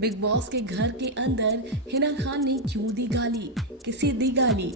Big boss के घर के अंदर हिना खान ने क्यों दी गाली, किसे दी गाली।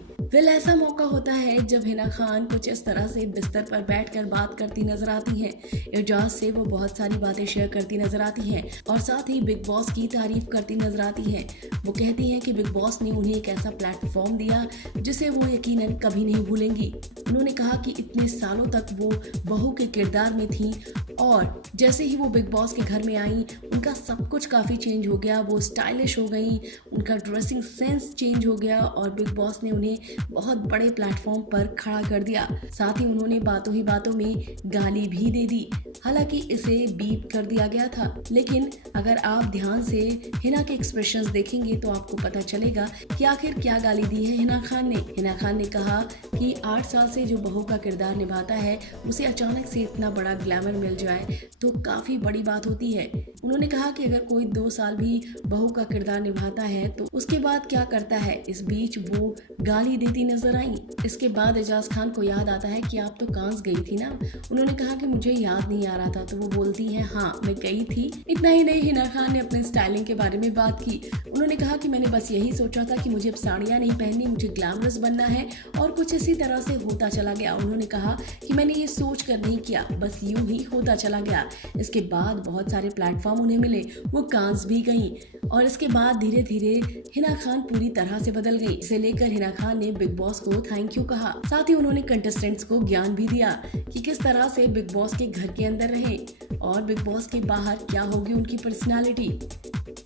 ऐसा मौका होता है जब हिना खान कुछ इस तरह से बिस्तर पर बैठकर बात करती नजर आती हैं। एजाज से वो बहुत सारी बातें शेयर करती नजर आती हैं और साथ ही बिग बॉस की तारीफ करती नजर आती हैं। वो कहती हैं कि बिग बॉस ने उन्हें एक ऐसा प्लेटफॉर्म दिया जिसे वो यकीनन कभी नहीं भूलेंगी। उन्होंने कहा कि इतने सालों तक वो बहू के किरदार में थी और जैसे ही वो बिग बॉस के घर में आई उनका सब कुछ काफ़ी चेंज हो गया। वो स्टाइलिश हो गई, उनका ड्रेसिंग सेंस चेंज हो गया और बिग बॉस ने उन्हें बहुत बड़े प्लेटफॉर्म पर खड़ा कर दिया। साथ ही उन्होंने बातों ही बातों में गाली भी दे दी। हालांकि इसे बीप कर दिया गया था, लेकिन अगर आप ध्यान से हिना के एक्सप्रेशंस देखेंगे तो आपको पता चलेगा कि आखिर क्या गाली दी है हिना खान ने। हिना खान ने कहा कि 8 साल से जो बहू का किरदार निभाता है उसे अचानक से इतना बड़ा ग्लैमर मिल जाए तो काफी बड़ी बात होती है। उन्होंने कहा कि अगर कोई 2 साल भी बहू का किरदार निभाता है तो उसके बाद क्या करता है। इस बीच वो गाली देती नजर आई। इसके बाद एजाज खान को याद आता है कि आप तो कांस गई थी ना। उन्होंने कहा कि मुझे याद नहीं आ रहा था, तो वो बोलती हैं हाँ मैं गई थी। इतना ही नहीं, हिना खान ने अपने स्टाइलिंग के बारे में बात की। उन्होंने कहा कि मैंने बस यही सोचा था कि मुझे अब साड़ियाँ नहीं पहननी, मुझे ग्लैमरस बनना है और कुछ इसी तरह से होता चला गया। उन्होंने कहा कि मैंने ये सोच कर नहीं किया, बस यूं ही होता चला गया। इसके बाद बहुत सारे प्लेटफॉर्म उन्हें मिले, वो कांस भी गई और इसके बाद धीरे धीरे हिना खान पूरी तरह से बदल गई। इसे लेकर हिना खान ने बिग बॉस को थैंक यू कहा। साथ ही उन्होंने कंटेस्टेंट्स को ज्ञान भी दिया कि किस तरह से बिग बॉस के घर के अंदर रहें और बिग बॉस के बाहर क्या होगी उनकी पर्सनालिटी।